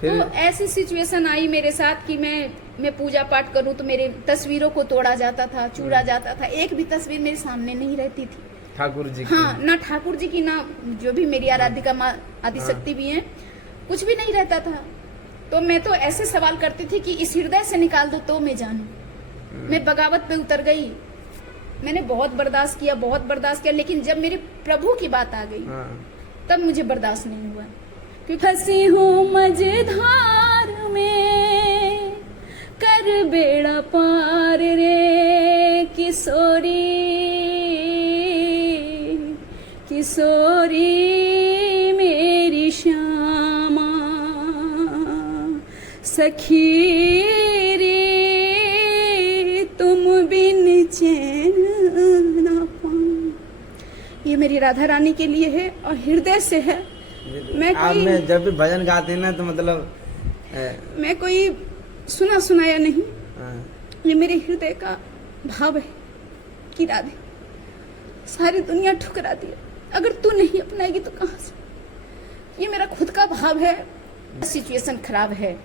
तो ऐसी सिचुएशन आई मेरे साथ कि मैं पूजा पाठ करूं तो मेरे तस्वीरों को तोड़ा जाता था, चूड़ा जाता था। एक भी तस्वीर मेरे सामने नहीं रहती थी ठाकुर जी की। हाँ, ना ठाकुर जी की, ना जो भी मेरी आराधिका माँ आदिशक्ति भी है, कुछ भी नहीं रहता था। तो मैं तो ऐसे सवाल करती थी कि इस हृदय से निकाल दो तो मैं जानू। मैं बगावत पे उतर गई। मैंने बहुत बर्दाश्त किया, लेकिन जब मेरे प्रभु की बात आ गई तब मुझे बर्दाश्त नहीं हुआ। क्योंकि फंसी हूँ मझधार में, कर बेड़ा पार रे किशोरी, किशोरी मेरी श्यामा, सखी रे तुम बिन चैन ना पाऊं। ये मेरी राधा रानी के लिए है और हृदय से है। आपने जब भी भजन गाते हैं ना तो मतलब मैं कोई सुना सुनाया नहीं, ये मेरे हृदय का भाव है कि राधे सारी दुनिया ठुकरा दी, अगर तू नहीं अपनाएगी तो कहां से। ये मेरा खुद का भाव है। सिचुएशन खराब है।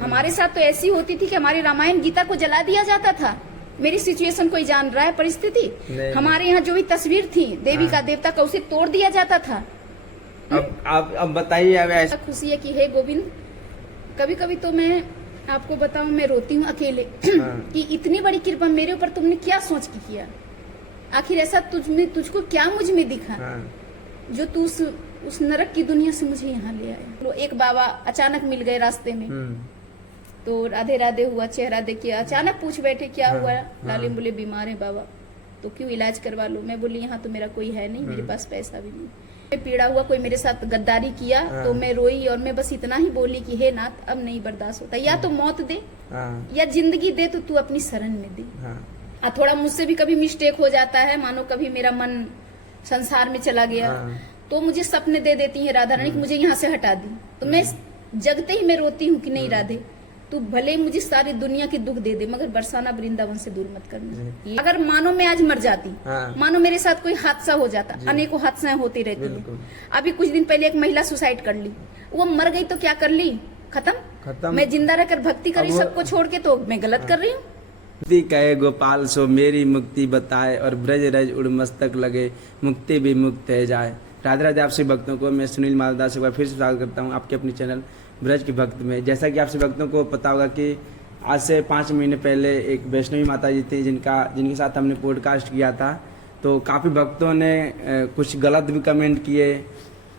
हमारे साथ तो ऐसी होती थी कि हमारे रामायण गीता को जला दिया जाता था। मेरी सिचुएशन कोई जान रहा है परिस्थिति? हमारे यहाँ जो भी तस्वीर थी देवी का देवता का, उसे तोड़ दिया जाता था। अब बताइए। अब ऐसा खुशी है कि हे गोविंद, कभी कभी तो मैं आपको बताऊं, मैं रोती हूँ अकेले कि इतनी बड़ी कृपा मेरे ऊपर तुमने क्या सोच के किया। आखिर ऐसा तुझको क्या मुझ में दिखा जो तू उस नरक की दुनिया से मुझे यहाँ ले आया। एक बाबा अचानक मिल गए रास्ते में, तो राधे राधे हुआ, चेहरा देखिए, अचानक पूछ बैठे क्या हुआ। लाले बोले बीमार है बाबा, तो क्यों इलाज करवा लो। मैं बोली यहाँ तो मेरा कोई है नहीं, मेरे पास पैसा भी नहीं। पीड़ा हुआ, कोई मेरे साथ गद्दारी किया तो मैं रोई और मैं बस इतना ही बोली कि हे नाथ अब नहीं बर्दाश्त होता, या तो मौत दे या जिंदगी दे, तो तू अपनी शरण में दे। थोड़ा मुझसे भी कभी मिस्टेक हो जाता है, मानो कभी मेरा मन संसार में चला गया तो मुझे सपने दे देती है राधा रानी कि मुझे यहाँ से हटा दी। तो मैं जगते ही मैं रोती हूँ कि नहीं राधे, तू भले मुझे सारी दुनिया के दुख दे दे मगर बरसाना वृंदावन से दूर मत करना। अगर मानो मैं आज मर जाती, मानो मेरे साथ कोई हादसा हो जाता, अनेकों हादसाएं होती रहती है। अभी कुछ दिन पहले एक महिला सुसाइड कर ली, वो मर गई तो क्या कर ली, खत्म। मैं जिंदा रहकर भक्ति करी सबको छोड़ के, तो मैं गलत कर रही हूँ। मुक्ति कहे गोपाल सो मेरी मुक्ति बताए, और ब्रज रज उड़ मस्तक लगे मुक्ति भी मुक्त है जाए। राधे राधे। आपसे भक्तों को मैं सुनील मालदास एक बार फिर से स्वागत करता हूँ आपके अपने चैनल ब्रज के भक्त में। जैसा कि आपसे भक्तों को पता होगा कि आज से 5 महीने पहले एक वैष्णवी माता जी थी जिनके साथ हमने पॉडकास्ट किया था। तो काफ़ी भक्तों ने कुछ गलत भी कमेंट किए,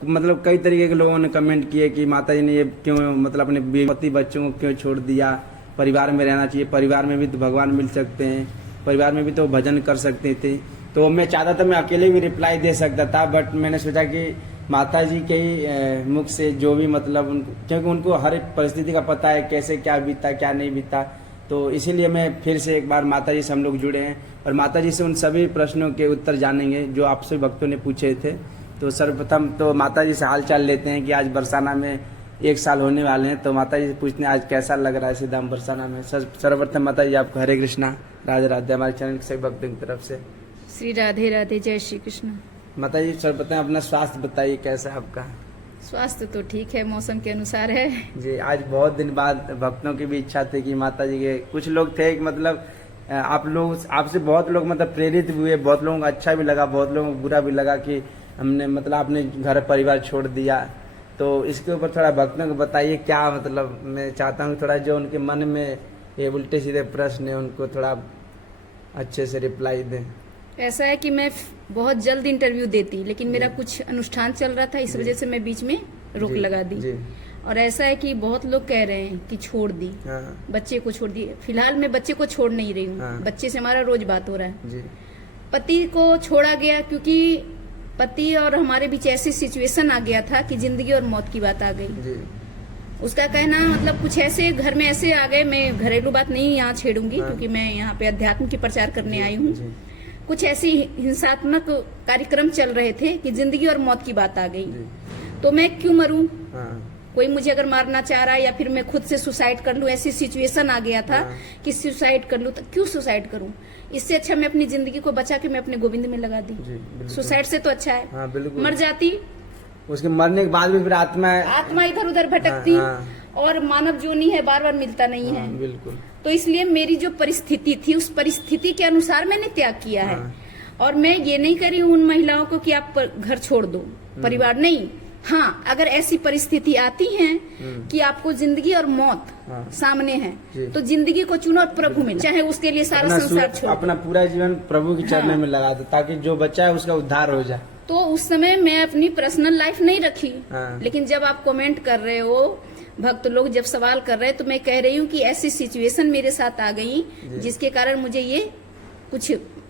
मतलब कई तरीके के लोगों ने कमेंट किए कि माता जी ने ये क्यों, मतलब अपने पति बच्चों को क्यों छोड़ दिया, परिवार में रहना चाहिए, परिवार में भी तो भगवान मिल सकते हैं, परिवार में भी तो भजन कर सकते थे। तो मैं चाहता था मैं अकेले भी रिप्लाई दे सकता था, बट मैंने सोचा कि माता जी के ही मुख से जो भी मतलब क्योंकि उनको हर एक परिस्थिति का पता है, कैसे क्या बीता क्या नहीं बीता, तो इसीलिए मैं फिर से एक बार माता जी से हम लोग जुड़े हैं और माता जी से उन सभी प्रश्नों के उत्तर जानेंगे जो आपसे भक्तों ने पूछे थे। तो सर्वप्रथम तो माता जी से हाल चाल लेते हैं कि आज बरसाना में 1 साल होने वाले हैं। तो माता जी से पूछते हैं आज कैसा लग रहा है सीधाम बरसाना में। सर्वप्रथम माता जी आपको हरे कृष्णा, राधे राधे हमारे चैनल के सभी भक्तों की तरफ से। श्री राधे राधे, जय श्री कृष्ण। माता जी सर्वप्रथम अपना स्वास्थ्य बताइए, कैसा है आपका? स्वास्थ्य तो ठीक है, मौसम के अनुसार है जी। आज बहुत दिन बाद भक्तों की भी इच्छा थी कि माता जी के कुछ लोग थे कि मतलब आप लोग आपसे बहुत लोग मतलब प्रेरित हुए, बहुत लोगों को अच्छा भी लगा, बहुत लोगों को बुरा भी लगा कि हमने मतलब आपने घर परिवार छोड़ दिया। तो इसके ऊपर थोड़ा भक्तों को बताइए क्या, मतलब मैं चाहता हूँ थोड़ा जो उनके मन में ये उल्टे सीधे प्रश्न है उनको थोड़ा अच्छे से रिप्लाई दें। ऐसा है कि मैं बहुत जल्द इंटरव्यू देती, लेकिन मेरा कुछ अनुष्ठान चल रहा था, इस वजह से मैं बीच में रोक लगा दी। और ऐसा है कि बहुत लोग कह रहे हैं कि छोड़ दी, बच्चे को छोड़ दी। फिलहाल मैं बच्चे को छोड़ नहीं रही हूँ, बच्चे से हमारा रोज बात हो रहा है। पति को छोड़ा गया क्योंकि पति और हमारे बीच ऐसी सिचुएशन आ गया था कि जिंदगी और मौत की बात आ गई। उसका कहना मतलब कुछ ऐसे घर में ऐसे आ गए, मैं घरेलू बात नहीं यहाँ छेड़ूंगी क्योंकि मैं यहाँ पे अध्यात्म की प्रचार करने आई हूँ। कुछ ऐसी हिंसात्मक कार्यक्रम चल रहे थे कि जिंदगी और मौत की बात आ गई। तो मैं क्यों मरूं? कोई मुझे अगर मारना चाह रहा है या फिर मैं खुद से सुसाइड कर लूं, ऐसी सिचुएशन आ गया था कि सुसाइड कर लूं, तो क्यों सुसाइड करूं? इससे अच्छा मैं अपनी जिंदगी को बचा के मैं अपने गोविंद में लगा दी। सुसाइड से तो अच्छा है मर जाती, उसके मरने के बाद भी फिर आत्मा इधर उधर भटकती और मानव जोनी है, बार बार मिलता नहीं है। बिल्कुल। तो इसलिए मेरी जो परिस्थिति थी उस परिस्थिति के अनुसार मैंने त्याग किया है। और मैं ये नहीं करी उन महिलाओं को कि आप घर छोड़ दो, परिवार नहीं। हाँ, अगर ऐसी परिस्थिति आती है कि आपको जिंदगी और मौत सामने है तो जिंदगी को चुनो और प्रभु में, चाहे उसके लिए सारा संसार छोड़, अपना पूरा जीवन प्रभु के चरणों में लगा दो ताकि जो बच्चा है उसका उद्धार हो जाए। तो उस समय मैं अपनी पर्सनल लाइफ नहीं रखी। लेकिन जब आप कमेंट कर रहे हो, भक्त लोग जब सवाल कर रहे हैं, तो मैं कह रही हूँ कि ऐसी सिचुएशन मेरे साथ आ गई जिसके कारण मुझे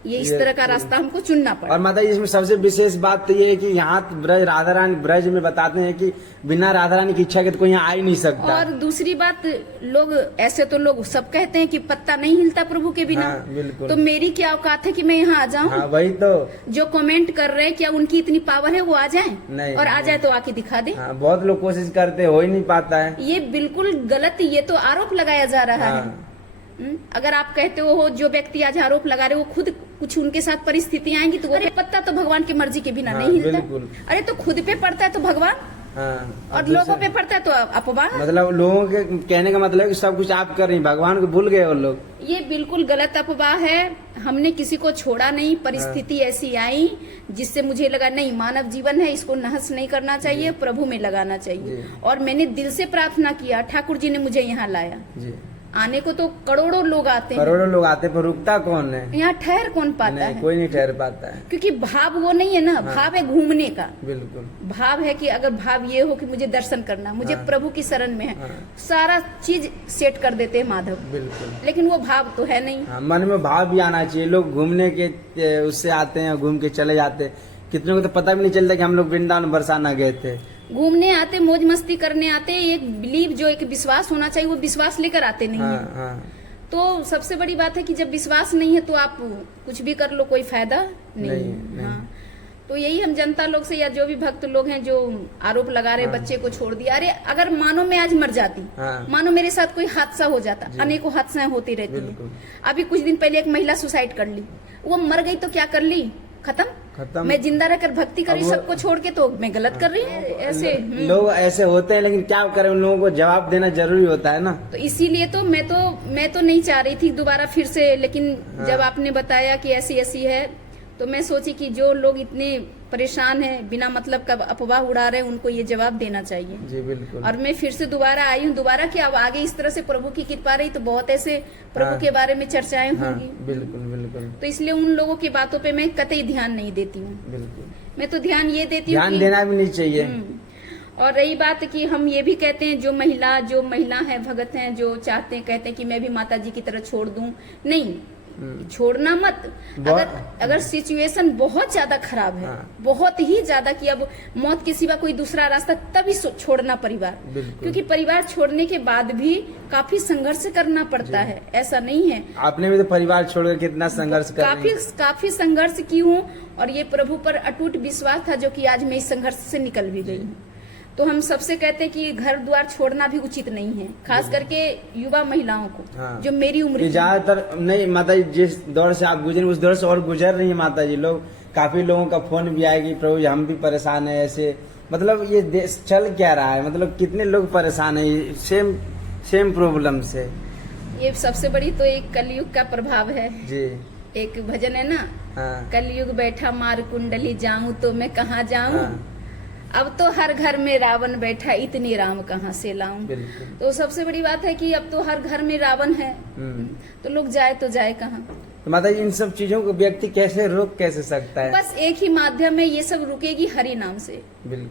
ये इस तरह का रास्ता हमको चुनना पड़ा। और माता जी इसमें सबसे विशेष बात तो ये है कि यहाँ ब्रज राधा रानी ब्रज में बताते हैं कि बिना राधा रानी की इच्छा के तो कोई यहाँ आ ही नहीं सकता। और दूसरी बात, लोग ऐसे तो लोग सब कहते हैं कि पत्ता नहीं हिलता प्रभु के बिना। बिल्कुल। तो मेरी क्या औकात है कि मैं यहाँ आ जाऊँ? वही तो। जो कमेंट कर रहे हैं क्या उनकी इतनी पावर है वो आ जाए? नहीं, और आ जाए तो आके दिखा दे। बहुत लोग कोशिश करते, हो ही नहीं पाता है। ये बिल्कुल गलत, ये तो आरोप लगाया जा रहा है। अगर आप कहते हो जो व्यक्ति आज आरोप लगा रहे वो खुद कुछ उनके साथ परिस्थितियां आएंगी तो अरे पत्ता तो भगवान की मर्जी के बिना नहीं हिलता। अरे तो खुद पे पड़ता है तो भगवान, और लोगों पे पड़ता है तो अपवाद। मतलब लोगों के कहने का मतलब है कि सब कुछ आप कर रही, भगवान को भूल गए वो लोग। ये बिल्कुल गलत अफवाह है। हमने किसी को छोड़ा नहीं, परिस्थिति ऐसी आई जिससे मुझे लगा नहीं, मानव जीवन है, इसको नहस नहीं करना चाहिए, प्रभु में लगाना चाहिए। और मैंने दिल से प्रार्थना किया, ठाकुर जी ने मुझे यहाँ लाया। आने को तो करोड़ों लोग आते हैं, करोड़ों लोग आते, पर रुकता कौन है? यहाँ ठहर कौन पाता है? कोई नहीं ठहर पाता है। क्योंकि भाव वो नहीं है ना, भाव है घूमने का। बिल्कुल। भाव है कि अगर भाव ये हो कि मुझे दर्शन करना, मुझे प्रभु की शरण में है, सारा चीज सेट कर देते हैं माधव। बिल्कुल। लेकिन वो भाव तो है नहीं। मन में भाव भी आना चाहिए। लोग घूमने के उससे आते हैं, घूम के चले जाते। कितने को तो पता भी नहीं चलता कि हम लोग वृंदावन बरसाना गए थे। घूमने आते, मौज मस्ती करने आते, एक बिलीव जो एक विश्वास होना चाहिए वो विश्वास लेकर आते नहीं है। तो सबसे बड़ी बात है कि जब विश्वास नहीं है तो आप कुछ भी कर लो, कोई फायदा नहीं। हाँ, तो यही हम जनता लोग से या जो भी भक्त लोग हैं जो आरोप लगा रहे बच्चे को छोड़ दिया, अरे अगर मानो मैं आज मर जाती, मानो मेरे साथ कोई हादसा हो जाता, अनेकों हादसाएं होती रहती है। अभी कुछ दिन पहले एक महिला सुसाइड कर ली, वो मर गई तो क्या कर ली, खत्म। मैं जिंदा रहकर भक्ति करी सबको छोड़ के, तो मैं गलत कर रही हूँ। ऐसे लोग ऐसे होते हैं, लेकिन क्या करें, उन लोगों को जवाब देना जरूरी होता है ना। तो इसीलिए तो मैं तो नहीं चाह रही थी दोबारा फिर से, लेकिन जब आपने बताया कि ऐसी ऐसी है तो मैं सोची कि जो लोग इतने परेशान हैं, बिना मतलब का अफवाह उड़ा रहे हैं, उनको ये जवाब देना चाहिए। जी बिल्कुल। और मैं फिर से दोबारा आई हूँ। दोबारा क्या, अब आगे इस तरह से प्रभु की कृपा रही तो बहुत ऐसे प्रभु के बारे में चर्चाएं होंगी। बिल्कुल बिल्कुल। तो इसलिए उन लोगों की बातों पे मैं कतई ध्यान नहीं देती हूँ। बिल्कुल। मैं तो ध्यान ये देती हूँ, ध्यान देना भी नहीं चाहिए। और रही बात कि हम ये भी कहते हैं, जो महिला है, भगत हैं, जो चाहते हैं, कहते हैं कि मैं भी माता जी की तरह छोड़ दूं, नहीं, छोड़ना मत। अगर सिचुएशन बहुत ज्यादा खराब है, बहुत ही ज्यादा कि अब मौत के सिवा कोई दूसरा रास्ता, तभी छोड़ना परिवार। क्योंकि परिवार छोड़ने के बाद भी काफी संघर्ष करना पड़ता है, ऐसा नहीं है। आपने भी तो परिवार छोड़कर कितना संघर्ष कर काफी संघर्ष की हूँ, और ये प्रभु पर अटूट विश्वास था जो कि आज मैं इस संघर्ष से निकल भी गई हूँ। तो हम सबसे कहते हैं कि घर द्वार छोड़ना भी उचित नहीं है, खास करके युवा महिलाओं को। जो मेरी उम्र की। ज्यादातर नहीं माता जी, जिस दौर से आप गुजरे उस दौर से और गुजर रही है माता जी। लोग काफी लोगों का फोन भी आएगी, प्रभु जी हम भी परेशान है ऐसे। मतलब ये देश चल क्या रहा है, मतलब कितने लोग परेशान है सेम प्रॉब्लम से। ये सबसे बड़ी तो एक कलयुग का प्रभाव है जी। एक भजन है ना, कलयुग बैठा मार कुंडली, जाऊं तो मैं कहाँ जाऊं, अब तो हर घर में रावण बैठा, इतनी राम कहाँ से लाऊं। तो सबसे बड़ी बात है कि अब तो हर घर में रावण है, तो लोग जाए तो जाए कहाँ। तो माता जी इन सब चीजों को व्यक्ति रोक कैसे सकता है? बस एक ही माध्यम है, ये सब रुकेगी हरि नाम से।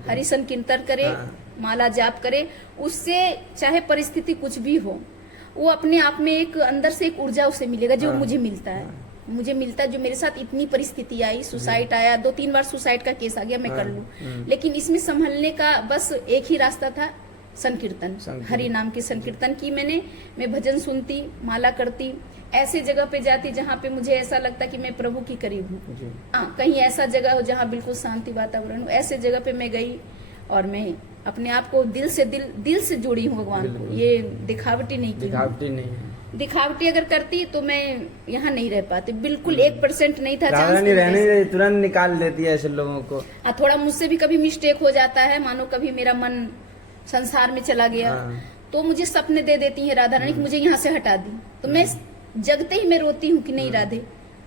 हरि संकीर्तन करे, माला जाप करे, उससे चाहे परिस्थिति कुछ भी हो, वो अपने आप में एक अंदर से एक ऊर्जा उसे मिलेगा, जो मुझे मिलता है। जो मेरे साथ इतनी परिस्थिति आई, सुसाइड आया, 2-3 बार सुसाइड का केस आ गया, मैं कर लूं, लेकिन इसमें संभलने का बस एक ही रास्ता था, संकीर्तन। हरि नाम की संकीर्तन की मैं भजन सुनती, माला करती, ऐसे जगह पे जाती जहाँ पे मुझे ऐसा लगता कि मैं प्रभु की करीब हूँ। हाँ, कहीं ऐसा जगह हो जहाँ बिल्कुल शांति वातावरण हो, ऐसे जगह पे मैं गई और मैं अपने आप को दिल से जोड़ी हूँ भगवान को। ये दिखावटी नहीं की। दिखावटी अगर करती तो मैं यहाँ नहीं रह पाती, बिल्कुल 1% नहीं था चांस। रहने तुरंत निकाल देती है ऐसे लोगों को। थोड़ा मुझसे भी कभी मिस्टेक हो जाता है, मानो कभी मेरा मन संसार में चला गया, तो मुझे सपने दे देती है राधा रानी कि मुझे यहाँ से हटा दी। तो मैं जगते ही मैं रोती हूँ कि नहीं राधे,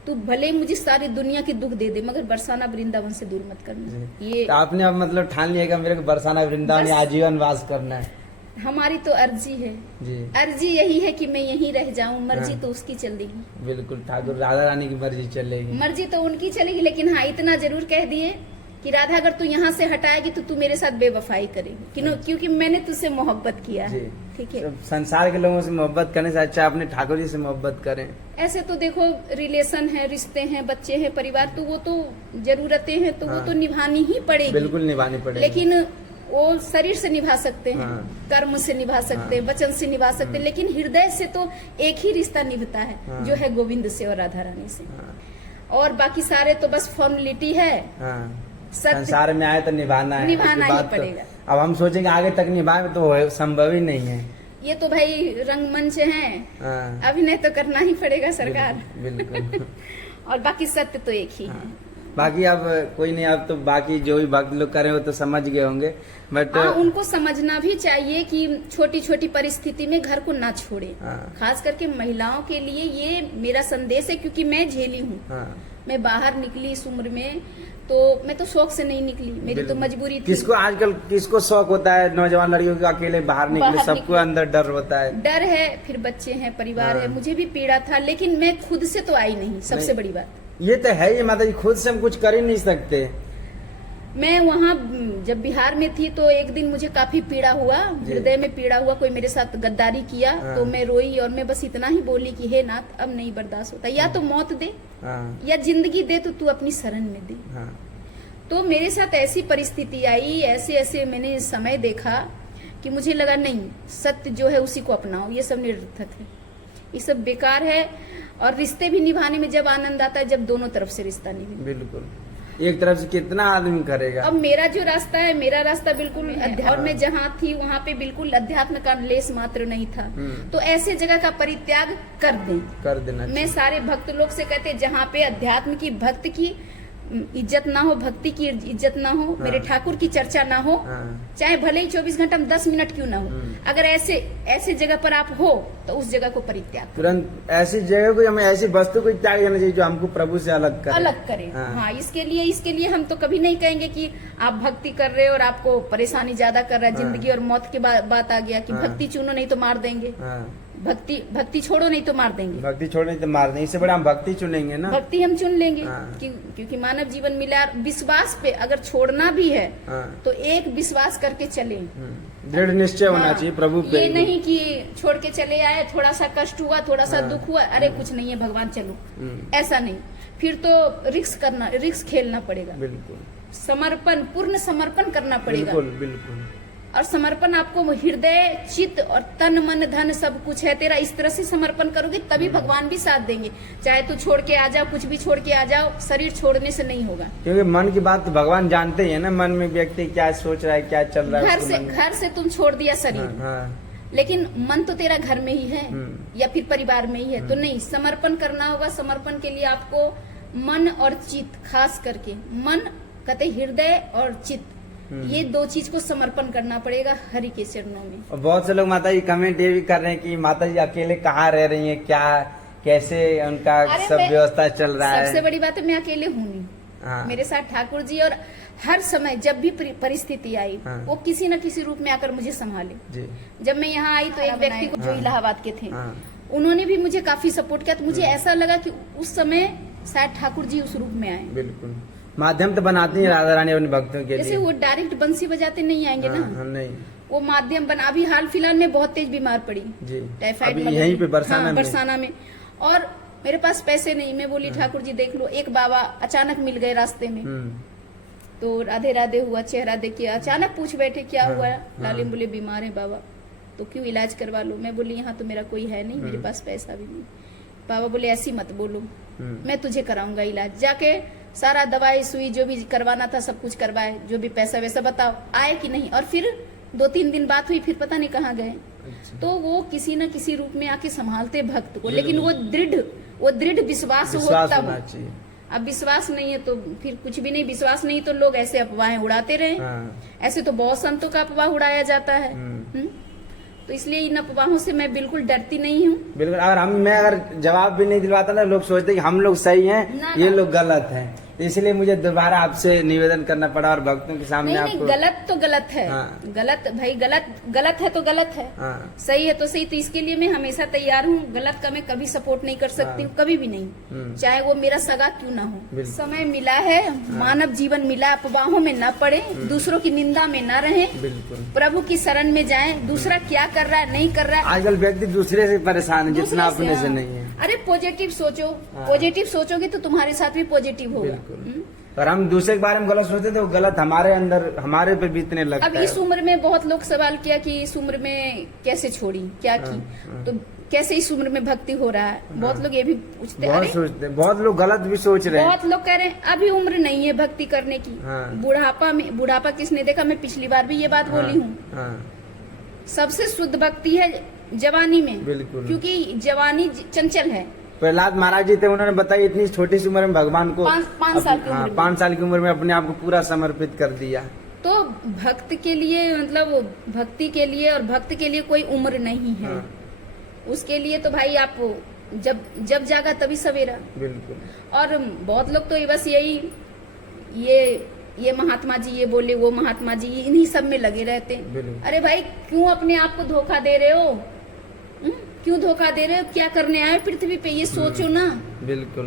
तू भले ही मुझे सारी दुनिया की दुख दे दे मगर बरसाना वृंदावन से दूर मत करना। ये तो आपने अब मतलब ठान लिया कि मेरे को बरसाना वृंदावन बस- आजीवन वास करना है। हमारी तो अर्जी है, जी अर्जी यही है कि मैं यहीं रह जाऊं, मर्जी तो उसकी चलेगी। बिल्कुल, ठाकुर राधा रानी की मर्जी चलेगी। मर्जी तो उनकी चलेगी, लेकिन हाँ इतना जरूर कह दिए कि राधा अगर तू यहाँ से हटाएगी तो तू मेरे साथ बेवफाई करेगी, क्योंकि मैंने तुझसे मोहब्बत किया है। जी। ठीक है, तो संसार के लोगों से मोहब्बत करने से अच्छा अपने ठाकुर जी से मोहब्बत करें। ऐसे तो देखो रिलेशन है, रिश्ते हैं, बच्चे हैं, परिवार, तो वो तो जरूरतें हैं, तो वो तो निभानी ही पड़ेगी। बिल्कुल निभानी पड़ेगी। लेकिन वो शरीर से निभा सकते हैं, हाँ। कर्म से निभा सकते हैं, वचन से निभा सकते हैं, लेकिन हृदय से तो एक ही रिश्ता निभता है, हाँ। जो है गोविंद से और राधा रानी से। हाँ। और बाकी सारे तो बस फॉर्मेलिटी है। हाँ। सत्य संसार में आए तो निभाना है, निभाना उसके ही बाद तो- पड़ेगा। अब हम सोचेंगे आगे तक निभाए तो संभव ही नहीं है। ये तो भाई रंगमंच है, हाँ। अभिनय तो करना ही पड़ेगा सरकार। बिल्कुल। और बाकी सत्य तो एक ही है। हाँ। बाकी अब कोई नहीं, अब तो बाकी जो भी भक्त लोग करें वो तो समझ गए होंगे, बट हाँ, उनको समझना भी चाहिए कि छोटी छोटी परिस्थिति में घर को ना छोड़े। हाँ। खास करके महिलाओं के लिए ये मेरा संदेश है, क्योंकि मैं झेली हूँ। हाँ। मैं बाहर निकली इस उम्र में, तो मैं तो शौक से नहीं निकली, मेरी तो बिल्कुल। मजबूरी थी। किसको आजकल किसको शौक होता है नौजवान लड़कियों को अकेले बाहर निकले, बाहर सबको निकले। अंदर डर होता है। डर है, फिर बच्चे हैं, परिवार हाँ। है, मुझे भी पीड़ा था, लेकिन मैं खुद से तो आई नहीं, सबसे नहीं। बड़ी बात। ये तो है ही माता जी, खुद से हम कुछ कर ही नहीं सकते। मैं वहाँ जब बिहार में थी तो एक दिन मुझे काफी पीड़ा हुआ, जी। हृदय में पीड़ा हुआ, कोई मेरे साथ गद्दारी किया। हाँ। तो मैं रोई और मैं बस इतना ही बोली कि हे नाथ, अब नहीं बर्दाश्त होता, या तो मौत दे हाँ। या जिंदगी दे, तो तू अपनी शरण में दे। हाँ। तो मेरे साथ ऐसी परिस्थिति आई, ऐसे ऐसे मैंने समय देखा कि मुझे लगा नहीं, सत्य जो है उसी को अपनाओ, ये सब निरर्थक है, ये सब बेकार है। और रिश्ते भी निभाने में जब आनंद आता है जब दोनों तरफ से रिश्ता निभे। बिल्कुल, एक तरफ से कितना आदमी करेगा। अब मेरा जो रास्ता है, मेरा रास्ता बिल्कुल अध्यात्म, और मैं जहाँ थी वहाँ पे बिल्कुल अध्यात्म का लेस मात्र नहीं था। तो ऐसे जगह का परित्याग कर दें। कर देना मैं चाहिए। सारे भक्त लोग से कहते, जहाँ पे अध्यात्म की, भक्त की इज्जत ना हो, भक्ति की इज्जत ना हो, मेरे ठाकुर की चर्चा ना हो, हाँ। चाहे भले ही 24 घंटा में 10 मिनट क्यों ना हो, अगर ऐसे ऐसे जगह पर आप हो तो उस जगह को परित्याग तुरंत ऐसी जगह को, हमें ऐसी वस्तु को त्याग करना चाहिए जो हमको प्रभु से अलग करे। अलग करें। हाँ। हाँ, इसके लिए हम तो कभी नहीं कहेंगे कि आप भक्ति कर रहे हो और आपको परेशानी ज्यादा कर रहा है, जिंदगी और मौत की बात आ गया कि हाँ। भक्ति चुनो नहीं तो मार देंगे, हाँ। भक्ति छोड़ो नहीं तो मार देंगे। भक्ति छोड़ने तो मार दें, इससे बड़ा हम भक्ति चुनेंगे ना। भक्ति हम चुन लेंगे। हाँ। क्योंकि मानव जीवन मिला, विश्वास पे अगर छोड़ना भी है हाँ। तो एक विश्वास करके चले। दृढ़ निश्चय होना हाँ, चाहिए प्रभु पे। ये नहीं कि छोड़ के चले आए, थोड़ा सा कष्ट हुआ, थोड़ा सा हाँ। दुख हुआ, अरे कुछ नहीं है भगवान चलो, हम्म, ऐसा नहीं। फिर तो रिस्क खेलना पड़ेगा, बिल्कुल समर्पण, पूर्ण समर्पण करना पड़ेगा। बिल्कुल बिल्कुल। और समर्पण आपको हृदय, चित्त और तन मन धन सब कुछ है तेरा, इस तरह से समर्पण करोगे तभी भगवान भी साथ देंगे। चाहे तू छोड़ के आ जाओ, कुछ भी छोड़ के आ जाओ, शरीर छोड़ने से नहीं होगा। क्योंकि मन की बात तो भगवान जानते ही है ना, मन में व्यक्ति क्या सोच रहा है, क्या चल रहा है उसके मन में। घर से तुम छोड़ दिया शरीर, हाँ, हाँ, लेकिन मन तो तेरा घर में ही है या फिर परिवार में ही है। तो नहीं, समर्पण करना होगा। समर्पण के लिए आपको मन और चित्त, खास करके मन कहते हृदय और चित्त, ये दो चीज को समर्पण करना पड़ेगा हरि के चरणों में। और बहुत से लोग माता जी कमेंट ये भी कर रहे हैं कि माता जी अकेले कहाँ रह रही हैं, क्या कैसे उनका अरे सब मैं- व्यवस्था चल रहा है। सबसे बड़ी बात है, मैं अकेले हूँ नहीं, हाँ। मेरे साथ ठाकुर जी, और हर समय जब भी परिस्थिति आई, हाँ। वो किसी न किसी रूप में आकर मुझे संभाले। जी। जब मैं यहाँ आई तो एक व्यक्ति को, जो हाँ। इलाहाबाद के थे, हाँ। उन्होंने भी मुझे काफी सपोर्ट किया। तो मुझे ऐसा लगा कि उस समय शायद ठाकुर जी उस रूप में आए। बिल्कुल, माध्यम तो बनाती है राधा रानी अपने भक्तों के जैसे लिए। वो डायरेक्ट बंसी बजाते नहीं आएंगे हाँ, ना, हाँ, नहीं वो माध्यम बना। अभी हाल फिलहाल में बहुत तेज बीमार पड़ी, जी। टाइफाइड अभी मलेरिया। यहीं पे बरसाना हाँ, में। बरसाना में। और मेरे पास पैसे नहीं, मैं बोली ठाकुर जी देख लो। एक बाबा अचानक मिल गए रास्ते में, तो राधे राधे हुआ, चेहरा देखिए, अचानक पूछ बैठे क्या हाँ, हुआ। हाँ। लालिम बोले बीमार है बाबा, तो क्यों इलाज करवा लो। मैं बोली यहाँ तो मेरा कोई है नहीं, मेरे पास पैसा भी नहीं। बाबा बोले ऐसी मत बोलो, मैं तुझे कराऊंगा इलाज। जाके सारा दवाई सुई जो भी करवाना था सब कुछ करवाए, जो भी पैसा वैसा बताओ, आए कि नहीं। और फिर 2-3 दिन बात हुई, फिर पता नहीं कहाँ गए। अच्छा। तो वो किसी न किसी रूप में आके संभालते भक्त को, लेकिन वो दृढ़ विश्वास हो विश्वास तब। होना चाहिए। अब विश्वास नहीं है तो फिर कुछ भी नहीं। विश्वास नहीं तो लोग ऐसे अफवाहें उड़ाते रहे। हाँ। ऐसे तो बहुत संतों का अफवाह उड़ाया जाता है। तो इसलिए इन अफवाहों से मैं बिल्कुल डरती नहीं हूँ। बिल्कुल। मैं अगर जवाब भी नहीं दिलवाता ना, लोग सोचते कि हम लोग सही हैं, ना, ये ना। लोग गलत हैं, इसलिए मुझे दोबारा आपसे निवेदन करना पड़ा और भक्तों के सामने नहीं आपको। नहीं, गलत तो गलत है। हाँ। गलत भाई, गलत है तो गलत है। हाँ। सही है तो सही। तो इसके लिए मैं हमेशा तैयार हूँ। गलत का मैं कभी सपोर्ट नहीं कर सकती हूँ, कभी भी नहीं, चाहे वो मेरा सगा क्यों ना हो। बिल्कुल। समय मिला है, मानव जीवन मिला, अफवाहों में न पड़े, दूसरों की निंदा में न रहे, बिल्कुल। प्रभु की शरण में जाएं। दूसरा क्या कर रहा है नहीं कर रहा है, आजकल व्यक्ति दूसरे से परेशान है जितना दूसरे अपने से हाँ। नहीं है। अरे पॉजिटिव सोचो, हाँ। पॉजिटिव सोचोगे तो तुम्हारे साथ भी पॉजिटिव होगा। बिल्कुल। और हम दूसरे के बारे में गलत सोचते थे, वो गलत हमारे अंदर, हमारे पे बीतने लगता अब है। इस उम्र में बहुत लोग सवाल किया कि इस उम्र में कैसे छोड़ी, क्या की, तो कैसे इस उम्र में भक्ति हो रहा है। बहुत लोग ये भी पूछते हैं। बहुत अरे सोचते हैं, बहुत लोग गलत भी सोच रहे हैं। बहुत लोग कह रहे हैं अभी उम्र नहीं है भक्ति करने की। हाँ। बुढ़ापा किसने देखा? मैं पिछली बार भी ये बात बोली हूँ। हाँ। सबसे शुद्ध भक्ति है जवानी में। बिल्कुल। क्योंकि जवानी चंचल है। प्रहलाद महाराज जी थे, उन्होंने बताया इतनी छोटी सी उम्र में भगवान को पाँच साल की उम्र में। 5 साल की उम्र में अपने आप को पूरा समर्पित कर दिया। तो भक्त के लिए, मतलब भक्ति के लिए और भक्त के लिए कोई उम्र नहीं है। हाँ। उसके लिए तो भाई आप जब जागा तभी सवेरा। बिल्कुल। और बहुत लोग तो बस यही ये महात्मा जी ये बोले, वो महात्मा जी, इन्हीं सब में लगे रहते हैं। बिल्कुल। अरे भाई क्यों अपने आप को धोखा दे रहे हो? क्यों धोखा दे रहे हो? क्या करने आए पृथ्वी पे, ये सोचो ना। बिल्कुल।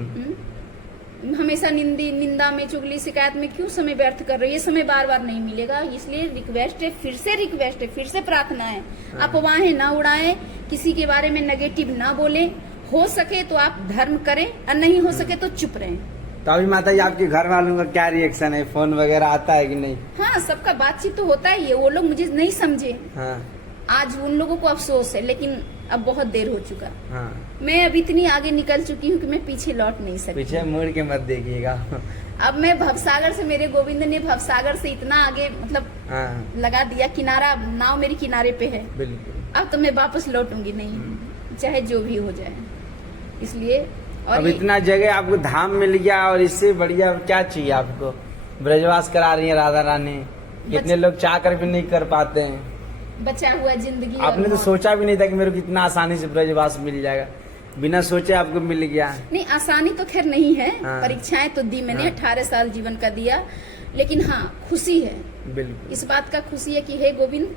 हमेशा निंदा में, चुगली शिकायत में क्यों समय व्यर्थ कर रहे हो? ये समय बार बार नहीं मिलेगा। इसलिए रिक्वेस्ट है, फिर से प्रार्थना है, अफवाहें ना उड़ाएं, किसी के बारे में नेगेटिव ना बोले। हो सके तो आप धर्म करें और नहीं हो सके तो चुप रहें। तो अभी माता जी आपके घर वालों का क्या रिएक्शन है? फोन वगैरह आता है कि नहीं? हाँ, सबका बातचीत तो होता ही है। वो लोग मुझे नहीं समझे, हाँ। आज उन लोगों को अफसोस है, लेकिन अब बहुत देर हो चुका। हाँ। मैं अब इतनी आगे निकल चुकी हूँ कि मैं पीछे लौट नहीं सकती। पीछे मुड़ के मत देखिएगा। अब मैं भवसागर से, मेरे गोविंद ने भवसागर से इतना आगे मतलब हाँ। लगा दिया, किनारा, नाव मेरी किनारे पे है। बिल्कुल। अब तो मैं वापस लौटूंगी नहीं, चाहे जो भी हो जाए। इसलिए और अब इतना जगह आपको धाम मिल गया, और इससे बढ़िया क्या चाहिए आपको? ब्रजवास करा रही है राधा रानी, कितने लोग चाह कर भी नहीं कर पाते हैं। बचा हुआ जिंदगी। आपने तो सोचा भी नहीं था कि मेरे को इतना आसानी से ब्रजवास मिल जाएगा, बिना सोचे आपको मिल गया। नहीं, आसानी तो खैर नहीं है। हाँ। परीक्षाएं तो दी मैंने, 18 साल जीवन का दिया, लेकिन हाँ खुशी है। बिल्कुल। इस बात का खुशी है कि हे गोविंद,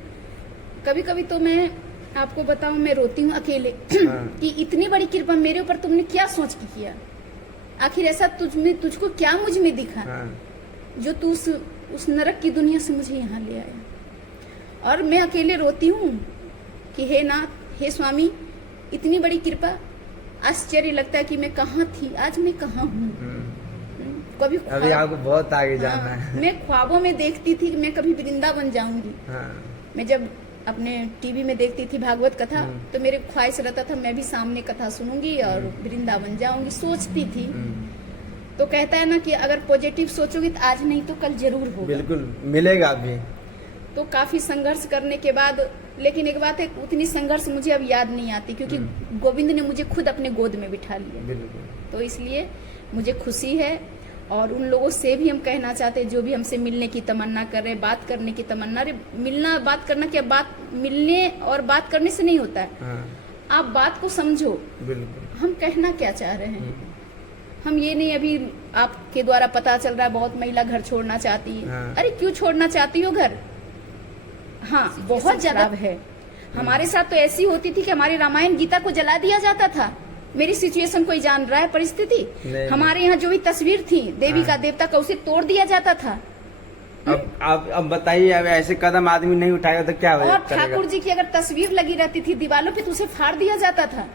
कभी कभी तो मैं आपको बताऊं, मैं रोती हूँ अकेले। हाँ। कि इतनी बड़ी कृपा मेरे ऊपर तुमने क्या सोच के किया? आखिर ऐसा तुझको क्या मुझ में दिखा? हाँ। जो तू उस नरक की दुनिया से मुझे यहाँ ले आया। और मैं अकेले रोती हूँ कि हे नाथ, हे स्वामी, इतनी बड़ी कृपा। आश्चर्य लगता है कि मैं कहाँ थी, आज मैं कहाँ हूँ। कभी अभी आपको बहुत आगे जाना हाँ, है। मैं ख्वाबों में देखती थी कि मैं कभी वृंदावन जाऊंगी। हाँ। मैं जब अपने टीवी में देखती थी भागवत कथा, तो मेरे ख्वाहिश रहता था मैं भी सामने कथा सुनूंगी और वृंदावन जाऊंगी, सोचती थी। तो कहता है ना कि अगर पॉजिटिव सोचोगी तो आज नहीं तो कल जरूर होगा। बिल्कुल मिलेगा अभी। तो काफी संघर्ष करने के बाद, लेकिन एक बात है, उतनी संघर्ष मुझे अब याद नहीं आती, क्योंकि गोविंद ने मुझे खुद अपने गोद में बिठा लिया। बिल्कुल। तो इसलिए मुझे खुशी है। और उन लोगों से भी हम कहना चाहते हैं जो भी हमसे मिलने की तमन्ना कर रहे, बात करने की तमन्ना। अरे मिलना, बात करना क्या, बात मिलने और बात करने से नहीं होता है। हाँ। आप बात को समझो, बिल्कुल। हम कहना क्या चाह रहे हैं। हम ये नहीं, अभी आपके द्वारा पता चल रहा है बहुत महिला घर छोड़ना चाहती है। हाँ। अरे क्यों छोड़ना चाहती हो घर? हाँ, बहुत ज्यादा है। हमारे साथ तो ऐसी होती थी कि हमारी रामायण गीता को जला दिया जाता था। मेरी सिचुएशन कोई जान रहा है, परिस्थिति। हमारे यहाँ जो भी तस्वीर थी देवी का, देवता का, उसे तोड़ दिया जाता था। अब बताइए, अब ऐसे कदम आदमी नहीं उठाएगा तो क्या और ठाकुर जी की अगर तस्वीर लगी रहती थी दीवारों पे तो उसे फाड़ दिया जाता था।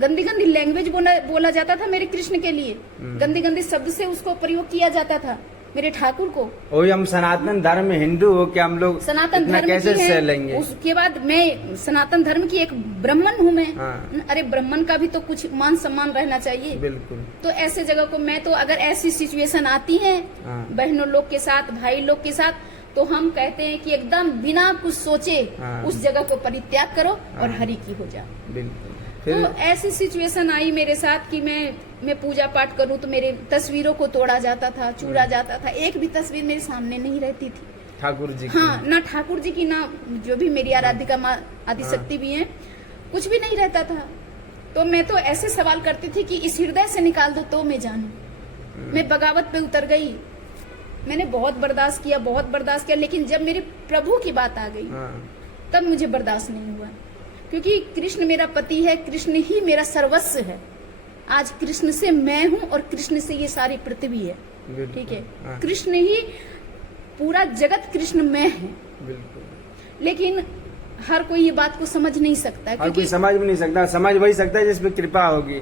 गंदी गंदी लैंग्वेज बोला जाता था मेरे कृष्ण के लिए। गंदी गंदी शब्द से उसको प्रयोग किया जाता था मेरे ठाकुर को। वही हम सनातन धर्म में हिंदू हो, क्या हम लोग सनातन धर्म कैसे की सह लेंगे? उसके बाद मैं सनातन धर्म की एक ब्राह्मण हूँ मैं। हाँ। अरे ब्राह्मण का भी तो कुछ मान सम्मान रहना चाहिए। बिल्कुल। तो ऐसे जगह को मैं तो, अगर ऐसी सिचुएशन आती है बहनों लोग के साथ, भाई लोग के साथ, तो हम कहते हैं कि एकदम बिना कुछ सोचे उस जगह को परित्याग करो और हरि की हो जाओ। बिल्कुल। तो ऐसी सिचुएशन आई मेरे साथ कि मैं पूजा पाठ करूं तो मेरे तस्वीरों को तोड़ा जाता था, चूड़ा जाता था। एक भी तस्वीर मेरे सामने नहीं रहती थी। ठाकुर जी की। हाँ, ना ठाकुर जी की, ना जो भी मेरी आराधिका माँ आदिशक्ति भी है, कुछ भी नहीं रहता था। तो मैं तो ऐसे सवाल करती थी कि इस हृदय से निकाल दो तो मैं जानू। मैं बगावत पे उतर गई, मैंने बहुत बर्दाश्त किया, लेकिन जब मेरे प्रभु की बात आ गई तब मुझे बर्दाश्त नहीं हुआ, क्योंकि कृष्ण मेरा पति है, कृष्ण ही मेरा सर्वस्व है। आज कृष्ण से मैं हूँ और कृष्ण से ये सारी पृथ्वी है, ठीक है। कृष्ण ही पूरा जगत, कृष्ण मैं है। बिल्कुल। लेकिन हर कोई ये बात को समझ नहीं सकता, हर कोई क्योंकि समझ भी नहीं सकता, समझ वही सकता है जिस पे कृपा होगी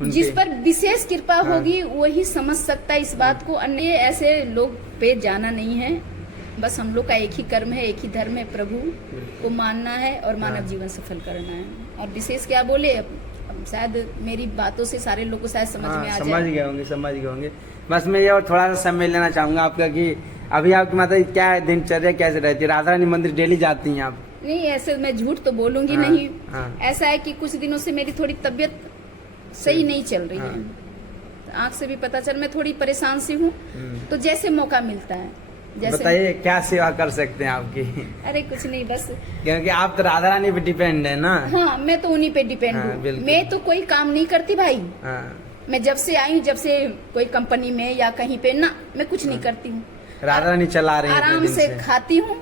उनके। जिस पर विशेष कृपा होगी वही समझ सकता है इस बात को। अन्य ऐसे लोग पे जाना नहीं है। बस हम लोग का एक ही कर्म है, एक ही धर्म है, प्रभु को मानना है और मानव जीवन सफल करना है। और विशेष क्या बोले, अब शायद मेरी बातों से सारे लोग को शायद समझ में आ जाए। समझ गए होंगे। बस मैं ये और थोड़ा सा समय लेना चाहूंगा आपका कि अभी आपकी माता जी क्या दिनचर्या कैसे रहती है? राधा रानी मंदिर डेली जाती हैं आप? नहीं, ऐसे मैं झूठ तो बोलूंगी नहीं। ऐसा है कि कुछ दिनों से मेरी थोड़ी तबीयत सही नहीं चल रही है। आंख से भी पता चल, मैं थोड़ी परेशान सी हूँ। तो जैसे मौका मिलता है, जैसे बताइए क्या सेवा कर सकते हैं आपकी? अरे कुछ नहीं, बस क्योंकि आप तो राधा रानी पे डिपेंड है ना। हाँ, मैं तो उन्हीं पे डिपेंड हूँ। मैं तो कोई काम नहीं करती भाई। मैं जब से आई, जब से कोई कंपनी में या कहीं पे ना, मैं कुछ नहीं करती हूँ। राधा रानी चला रही है, आराम से खाती हूँ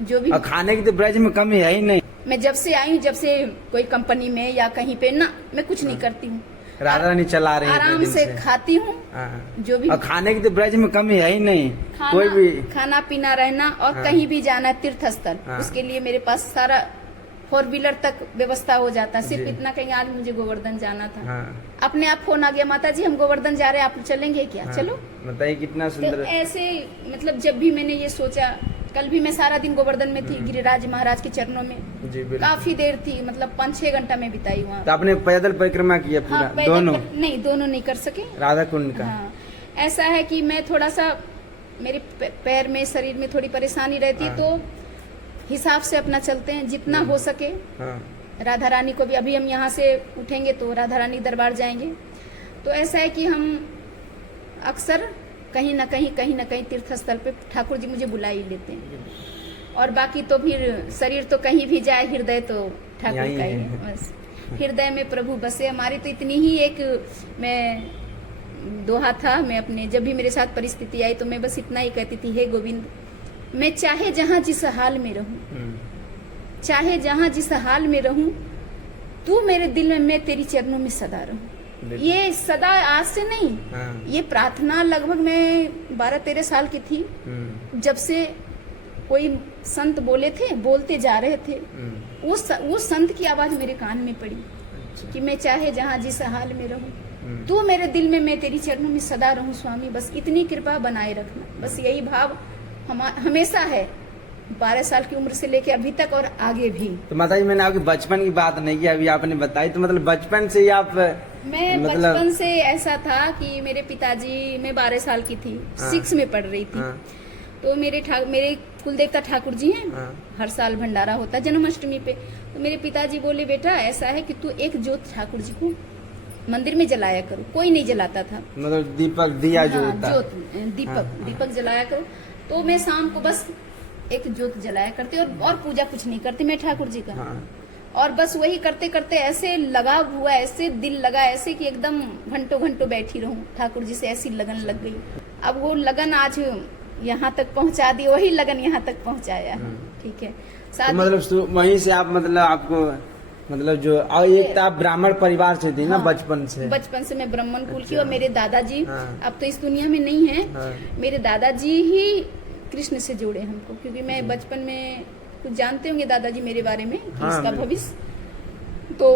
जो भी। और खाने की तो ब्रज में कमी है ही नहीं। मैं जब से आई, जब से कोई कंपनी में या कहीं पे ना, मैं कुछ नहीं करती हूँ। राधा रानी चला रही है, आराम से खाती हूँ जो भी। और खाने की तो ब्रज में कमी है ही नहीं। कोई भी खाना पीना रहना और कहीं भी जाना तीर्थ स्थल, उसके लिए मेरे पास सारा 4 व्हीलर तक व्यवस्था हो जाता है। सिर्फ इतना कहीं आज मुझे गोवर्धन जाना था, अपने आप फोन आ गया, माता जी हम गोवर्धन जा रहे हैं, आप चलेंगे क्या? चलो। बताइए कितना सुंदर। तो ऐसे मतलब जब भी मैंने ये सोचा, कल भी मैं सारा दिन गोवर्धन में थी, गिरिराज महाराज के चरणों में काफी देर थी, मतलब 5-6 घंटा में बिताई वहाँ। तो आपने पैदल परिक्रमा किया पूरा? हाँ, दोनों नहीं, दोनों नहीं कर सके। राधा कुंड का। हाँ, ऐसा है कि मैं थोड़ा सा, मेरे पैर में, शरीर में थोड़ी परेशानी रहती है, तो हिसाब से अपना चलते हैं जितना हो सके। राधा रानी को भी, अभी हम यहाँ से उठेंगे तो राधा रानी दरबार जाएंगे। तो ऐसा है कि हम अक्सर कहीं ना कहीं तीर्थ स्थल पे ठाकुर जी मुझे बुला ही लेते हैं। और बाकी तो फिर शरीर तो कहीं भी जाए, हृदय तो ठाकुर का ही है। बस हृदय में प्रभु बसे। हमारी तो इतनी ही एक मैं दोहा था, मैं अपने जब भी मेरे साथ परिस्थिति आई तो मैं बस इतना ही कहती थी, हे गोविंद, मैं चाहे जहाँ जिस हाल में रहूं, चाहे जहाँ जिस हाल में रहूं, तू मेरे दिल में, मैं तेरी चरणों में सदा रहूं। ये सदा आज से नहीं, ये प्रार्थना लगभग मैं 12-13 साल की थी, जब से कोई संत बोलते जा रहे थे। वो संत की आवाज मेरे कान में पड़ी कि मैं चाहे जहाँ जिस हाल में रहूं, तू मेरे दिल में, मैं तेरी चरणों में सदा रहूं। स्वामी बस इतनी कृपा बनाए रखना, बस यही भाव हमेशा है, 12 साल की उम्र से लेके अभी तक और आगे भी। तो माता जी, मैंने आपकी बचपन की बात नहीं की, अभी आपने बताई, तो मतलब बचपन से ही आप बचपन से ऐसा था कि मेरे पिताजी, मैं 12 साल की थी, 6 में पढ़ रही थी। तो मेरे कुलदेवता ठाकुर जी हैं, हर साल भंडारा होता है जन्माष्टमी पे। तो मेरे पिताजी बोले, बेटा ऐसा है कि तू एक जोत ठाकुर जी को मंदिर में जलाया करो। कोई नहीं जलाता था, मतलब दीपक दिया जो होता है, दीपक जलाया करो। तो मैं शाम को बस एक जोत जलाया करती और पूजा कुछ नहीं करती मैं ठाकुर जी का। और बस वही करते करते ऐसे लगाव हुआ, ऐसे दिल लगा, ऐसे कि एकदम घंटों बैठी रहूं ठाकुर जी से, ऐसी लगन लग गई। अब वो लगन आज यहाँ तक पहुँचा दी, वही लगन यहाँ तक पहुँचाया। ठीक है, तो मतलब वहीं से आप, मतलब आपको, मतलब जो एक तो आप ब्राह्मण परिवार से थी ना? बचपन से मैं ब्राह्मण कुल की। और मेरे दादाजी अब तो इस दुनिया में नहीं है, मेरे दादाजी ही कृष्ण से जोड़े हमको, क्योंकि मैं बचपन में कुछ जानते होंगे दादाजी मेरे बारे में कि इसका भविष्य। तो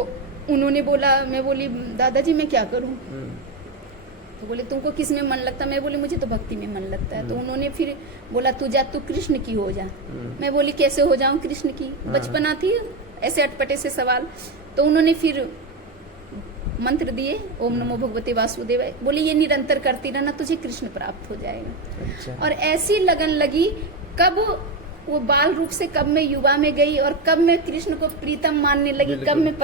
उन्होंने बोला, मैं बोली दादाजी मैं क्या करूं? तो बोले तुमको किस में मन लगता? मैं बोली मुझे तो भक्ति में मन लगता है। तो उन्होंने फिर बोला तू जा, तू कृष्ण की हो जा। मैं बोली कैसे हो जाऊं कृष्ण की? बचपना थी, ऐसे अटपटे से सवाल। तो उन्होंने फिर मंत्र दिए, ओम नमो भगवते वासुदेवाय। बोले ये निरंतर करती रहना, तुझे कृष्ण प्राप्त हो जाएगा। अच्छा। और ऐसी लगन लगी, कब वो बाल रूप से कब मैं युवा में गई और कब मैं कृष्ण को प्रीतम मानने लगी, कब मैं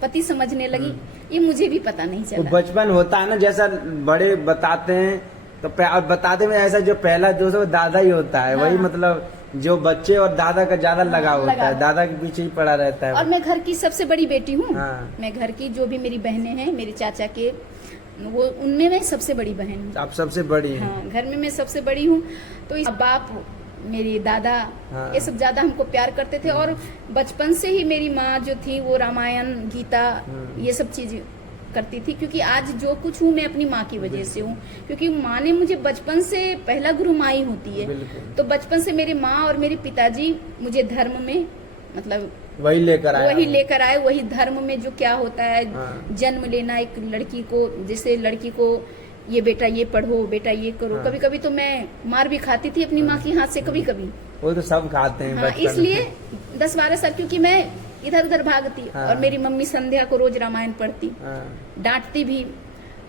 पति समझने लगी, ये मुझे भी पता नहीं चला। बचपन होता है ना, जैसा बड़े बताते हैं तो बताते में ऐसा जो पहला दोस्त वो दादा ही होता है। हाँ। वही मतलब जो बच्चे और दादा का ज्यादा लगाव होता है, दादा के पीछे ही पड़ा रहता है। और मैं घर की सबसे बड़ी बेटी हूँ। हाँ। मैं घर की जो भी मेरी बहनें हैं, मेरे चाचा के, वो उनमें मैं सबसे बड़ी बहन हूँ। आप सबसे बड़ी हैं। हाँ, घर में मैं सबसे बड़ी हूँ। तो बाप, मेरे दादा, हाँ। ये सब ज्यादा हमको प्यार करते थे। और बचपन से ही मेरी माँ जो थी वो रामायण, गीता, ये सब चीजें करती थी। क्योंकि आज जो कुछ हूँ मैं अपनी माँ की वजह से हूँ। क्योंकि माँ ने मुझे बचपन से, पहला गुरु माँ ही होती है। बिल्कुल। तो बचपन से मेरी माँ और मेरे पिताजी मुझे धर्म में, मतलब वही लेकर आए, वही धर्म में जो क्या होता है। हाँ। जन्म लेना एक लड़की को, जैसे लड़की को ये बेटा ये पढ़ो, बेटा ये करो। हाँ। कभी कभी तो मैं मार भी खाती थी अपनी माँ के हाथ से, कभी कभी। वो तो सब खाते हैं। हाँ, बचपन में। इसलिए 10-12 साल, क्योंकि मैं इधर उधर भागती। हाँ। और मेरी मम्मी संध्या को रोज रामायण पढ़ती, हाँ। डांटती भी।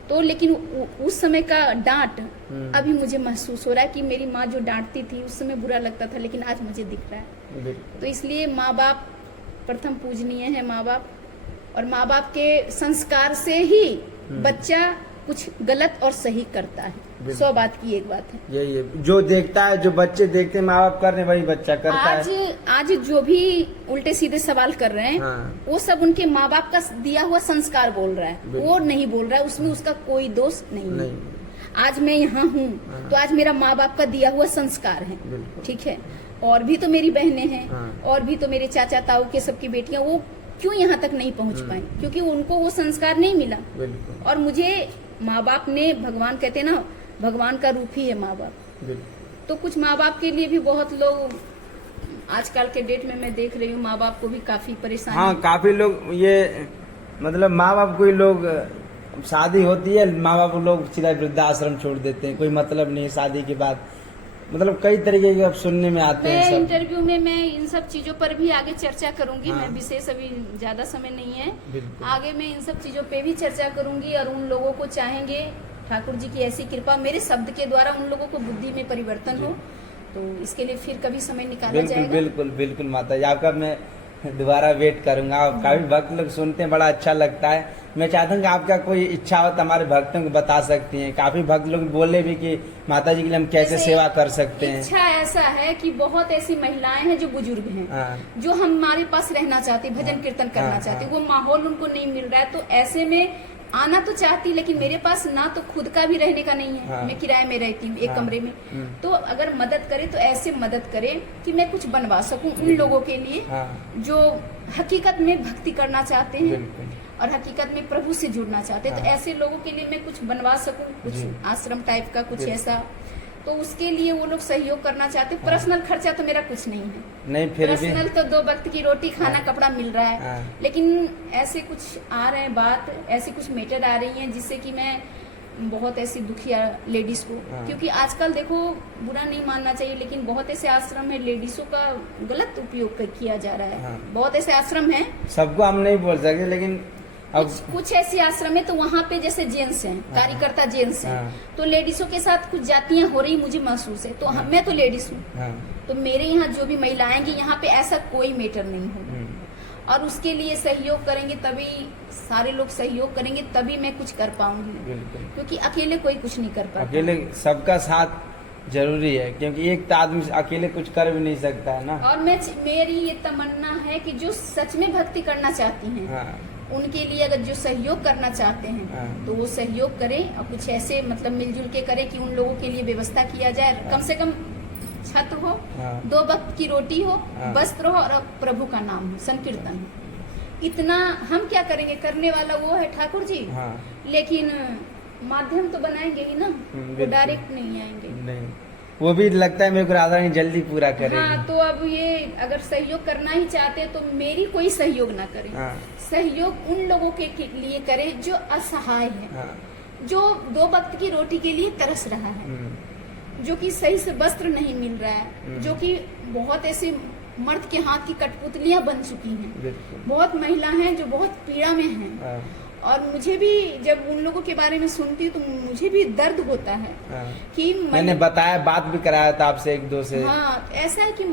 तो लेकिन उस समय का डांट अभी मुझे महसूस हो रहा है कि मेरी माँ जो डांटती थी उस समय बुरा लगता था, लेकिन आज मुझे दिख रहा है। बिल्कुल। तो इसलिए माँ बाप प्रथम पूजनीय है, माँ बाप। और माँ बाप के संस्कार से ही बच्चा कुछ गलत और सही करता है। 100 बात की एक बात है। यही है, जो देखता है, जो बच्चे देखते हैं माँ बाप कर रहे हैं, वही बच्चा करता है। आज जो भी उल्टे सीधे सवाल कर रहे हैं, हाँ। वो सब उनके माँ बाप का दिया हुआ संस्कार बोल रहा है, वो नहीं बोल रहा है। उसमें उसका कोई दोष नहीं। आज मैं यहाँ हूँ तो आज मेरा माँ बाप का दिया हुआ संस्कार है, ठीक है। और भी तो मेरी बहनें हैं, और भी तो मेरे चाचा ताऊ के सबकी बेटियां, वो क्यों यहाँ तक नहीं पहुँच पाई? क्योंकि उनको वो संस्कार नहीं मिला। और मुझे माँ बाप ने, भगवान कहते हैं ना, भगवान का रूप ही है माँ बाप। तो कुछ माँ बाप के लिए भी बहुत लोग आजकल के डेट में मैं देख रही हूँ, माँ बाप को भी काफी परेशानी। हाँ, काफी लोग ये मतलब माँ बाप, कोई लोग शादी होती है, माँ बाप लोग सीधा वृद्धाश्रम छोड़ देते हैं, कोई मतलब नहीं है शादी के बाद। मतलब कई तरीके के अब सुनने में आते हैं। मैं इंटरव्यू में मैं इन सब चीजों पर भी आगे चर्चा करूंगी। हाँ। मैं विशेष अभी ज्यादा समय नहीं है, बिल्कुल। आगे मैं इन सब चीजों पे भी चर्चा करूंगी। और उन लोगों को चाहेंगे ठाकुर जी की ऐसी कृपा मेरे शब्द के द्वारा उन लोगों को बुद्धि में परिवर्तन हो। तो इसके लिए फिर कभी समय निकाला जाएगा। बिल्कुल बिल्कुल माता जी, आपका मैं दोबारा वेट करूंगा। काफी भक्त लोग सुनते हैं, बड़ा अच्छा लगता है। मैं चाहता हूँ कि आपका कोई इच्छा हो तो हमारे भक्तों को बता सकती हैं। काफी भक्त लोग बोले भी कि माता जी के लिए हम कैसे सेवा कर सकते हैं। इच्छा ऐसा है कि बहुत ऐसी महिलाएं हैं जो बुजुर्ग हैं, हाँ। जो हमारे पास रहना चाहती, भजन कीर्तन करना चाहती, वो माहौल उनको नहीं मिल रहा है। तो ऐसे में आना तो चाहती, लेकिन मेरे पास ना तो खुद का भी रहने का नहीं है। मैं किराए में रहती हूँ, एक कमरे में। तो अगर मदद करे तो ऐसे मदद करे कि मैं कुछ बनवा सकूं उन लोगों के लिए जो हकीकत में भक्ति करना चाहते हैं और हकीकत में प्रभु से जुड़ना चाहते हैं। तो ऐसे लोगों के लिए मैं कुछ बनवा सकूं, कुछ आश्रम टाइप का, कुछ ऐसा। तो उसके लिए वो लोग सहयोग करना चाहते हैं। पर्सनल खर्चा तो मेरा कुछ नहीं है, नहीं फिर पर्सनल तो 2 वक्त की रोटी, खाना, कपड़ा मिल रहा है। लेकिन ऐसे कुछ आ रहे हैं बात, ऐसी कुछ मैटर आ रही है जिससे कि मैं बहुत ऐसी दुखिया लेडीज को, क्योंकि आजकल देखो, बुरा नहीं मानना चाहिए, लेकिन बहुत ऐसे आश्रम है लेडीजों का गलत उपयोग किया जा रहा है। बहुत ऐसे आश्रम है, सबको हम नहीं बोल सकते, लेकिन कुछ ऐसी आश्रम है तो वहाँ पे जैसे जेंट्स हैं, कार्यकर्ता जेंट्स हैं, तो लेडीजों के साथ कुछ जातियां हो रही मुझे महसूस है। तो मैं तो लेडीज हूँ, तो मेरे यहाँ जो भी महिलाएं आएंगी, यहाँ पे ऐसा कोई मैटर नहीं होगा। और उसके लिए सहयोग करेंगे, तभी सारे लोग सहयोग करेंगे, तभी मैं कुछ कर पाऊंगी। क्योंकि अकेले कोई कुछ नहीं कर पाता। अकेले सबका साथ जरूरी है, क्योंकि एक आदमी अकेले कुछ कर भी नहीं सकता है ना। और मेरी ये तमन्ना है कि जो सच में भक्ति करना चाहती हैं, उनके लिए अगर जो सहयोग करना चाहते हैं तो वो सहयोग करें, और कुछ ऐसे मतलब मिलजुल के करें कि उन लोगों के लिए व्यवस्था किया जाए। कम से कम छत हो, 2 वक्त की रोटी हो, वस्त्र हो, और प्रभु का नाम हो, संकीर्तन हो। इतना हम क्या करेंगे, करने वाला वो है ठाकुर जी। लेकिन माध्यम तो बनाएंगे ही ना, वो डायरेक्ट नहीं आएंगे। नहीं, वो भी लगता है मेरे को राधा रानी जल्दी पूरा करेगी। हाँ, तो अब ये अगर सहयोग करना ही चाहते हैं तो मेरी कोई सहयोग ना करे। सहयोग उन लोगों के लिए करे जो असहाय है, जो 2 वक्त की रोटी के लिए तरस रहा है, जो कि सही से वस्त्र नहीं मिल रहा है, जो कि बहुत ऐसे मर्द के हाथ की कठपुतलियां बन चुकी हैं। बहुत महिला हैं जो बहुत पीड़ा में हैं। और मुझे भी जब उन लोगों के बारे में सुनती हूँ तो मुझे भी दर्द होता है कि मैंने बताया, बात भी कराया था आपसे 1-2 से। हाँ, ऐसा है कि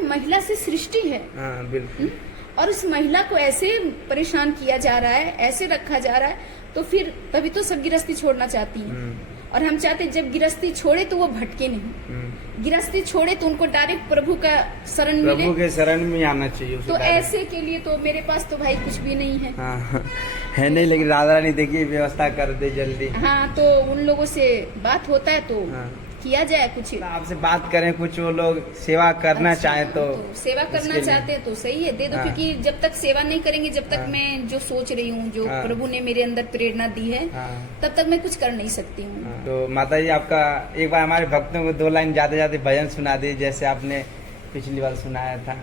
महिला से सृष्टि है। बिल्कुल। और उस महिला को ऐसे परेशान किया जा रहा है, ऐसे रखा जा रहा है, तो फिर तभी तो सब गिरस्ती छोड़ना चाहती है। और हम चाहते जब गिरस्ती छोड़े तो वो भटके नहीं, गिरस्ती छोड़े तो उनको डायरेक्ट प्रभु का शरण मिले, प्रभु के शरण में आना चाहिए उसे तो direct। ऐसे के लिए तो मेरे पास तो भाई कुछ भी नहीं है। हाँ है नहीं, लेकिन राधा रानी देखिए व्यवस्था कर दे जल्दी। हाँ तो उन लोगों से बात होता है तो हाँ। किया जाए कुछ। आपसे बात करें, कुछ वो लोग सेवा करना अच्छा, चाहे तो सेवा करना उसके लिए- चाहते हैं तो सही है, दे दो। हाँ। क्योंकि जब तक सेवा नहीं करेंगे, जब तक हाँ। मैं जो सोच रही हूँ, जो हाँ। प्रभु ने मेरे अंदर प्रेरणा दी है, हाँ। तब तक मैं कुछ कर नहीं सकती हूँ। हाँ। तो माता जी आपका एक बार हमारे भक्तों को 2 लाइन जाते जाते भजन सुना दी, जैसे आपने पिछली बार सुनाया था,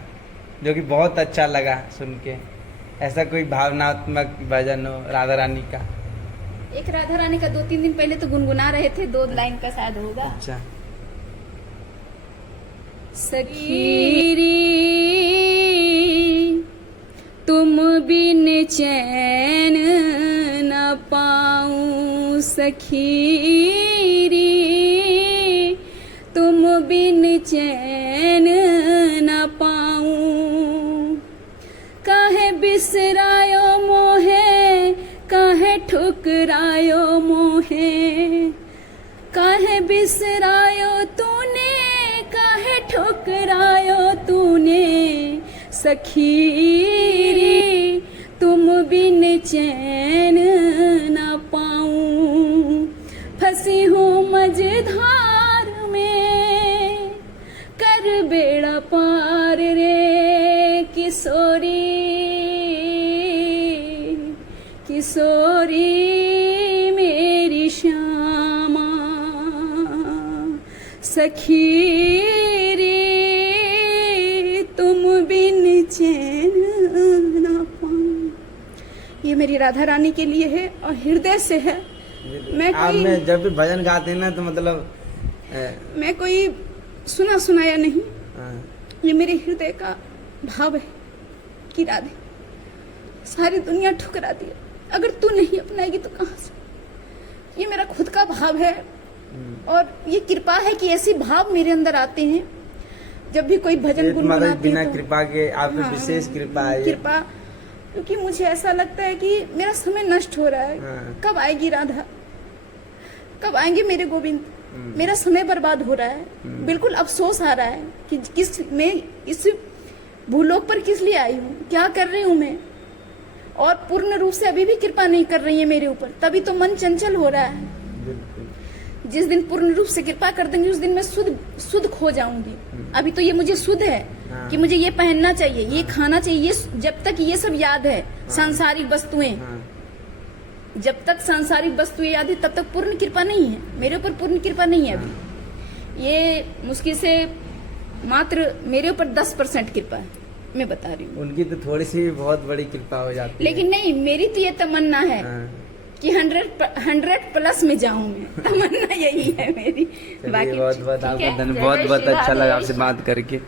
जो कि बहुत अच्छा लगा सुन के। ऐसा कोई भावनात्मक भजन हो राधा रानी का? एक राधा रानी का 2-3 दिन पहले तो गुनगुना रहे थे, 2 लाइन का शायद होगा। अच्छा। सखी रे तुम बिन चैन न पाऊं, सखी रे तुम बिन चैन न पाऊं, काहे बिसरायो मोहे, काहे ठुकरायो मोहे, काहे बिसरायो तूने, काहे ठुकरायो तूने, सखी रे तुम बिन चैन न पाऊं, फंसी हूँ मझधार में कर बेड़ा पार रे किशोरी, किशोरी मेरी श्यामा, सखी रे तुम बिन चैन ना पाऊं। ये मेरी राधा रानी के लिए है और हृदय से है। मैं आप कोई में जब भी भजन गाते हैं ना तो मतलब मैं कोई सुना सुनाया नहीं, हाँ। ये मेरे हृदय का भाव है कि राधे सारी दुनिया ठुकरा दी, अगर तू नहीं अपनाएगी तो कहाँ से। ये मेरा खुद का भाव है और ये कृपा है कि ऐसे भाव मेरे अंदर आते हैं जब भी कोई भजन ये तो मतलब गुनगुनाते बिना हैं तो। कृपा के आप पे हाँ, विशेष कृपा है ये। कृपा, क्योंकि मुझे ऐसा लगता है कि मेरा समय नष्ट हो रहा है। हाँ। कब आएगी राधा, कब आएंगे मेरे गोविंद, मेरा समय बर्बाद हो रहा है। बिल्कुल अफसोस आ रहा है कि किस मैं इस भूलोक पर किस लिए आई हूँ, क्या कर रही हूँ मैं, और पूर्ण रूप से अभी भी कृपा नहीं कर रही है मेरे ऊपर, तभी तो मन चंचल हो रहा है। बिल्कुल। जिस दिन पूर्ण रूप से कृपा कर देंगे उस दिन मैं शुद्ध खो जाऊंगी। अभी तो ये मुझे शुद्ध है हाँ। कि मुझे ये पहनना चाहिए, ये खाना चाहिए, ये जब तक ये सब याद है, सांसारिक वस्तुएं, हाँ। जब तक सांसारिक वस्तुएं याद है तब तक पूर्ण कृपा नहीं है मेरे ऊपर, पूर्ण कृपा नहीं है अभी। ये मुश्किल से मात्र मेरे ऊपर 10% कृपा है, मैं बता रही हूँ। उनकी तो थोड़ी सी भी बहुत बड़ी कृपा हो जाती है। लेकिन नहीं, मेरी तो ये तमन्ना है हाँ। कि 100 प्लस में जाऊं मैं, तमन्ना यही है मेरी। चलिए, बाकी बहुत बहुत ठीक है। आपका धन्यवाद, जय बहुत जय बहुत श्री अच्छा राधे। लगा आपसे बात करके।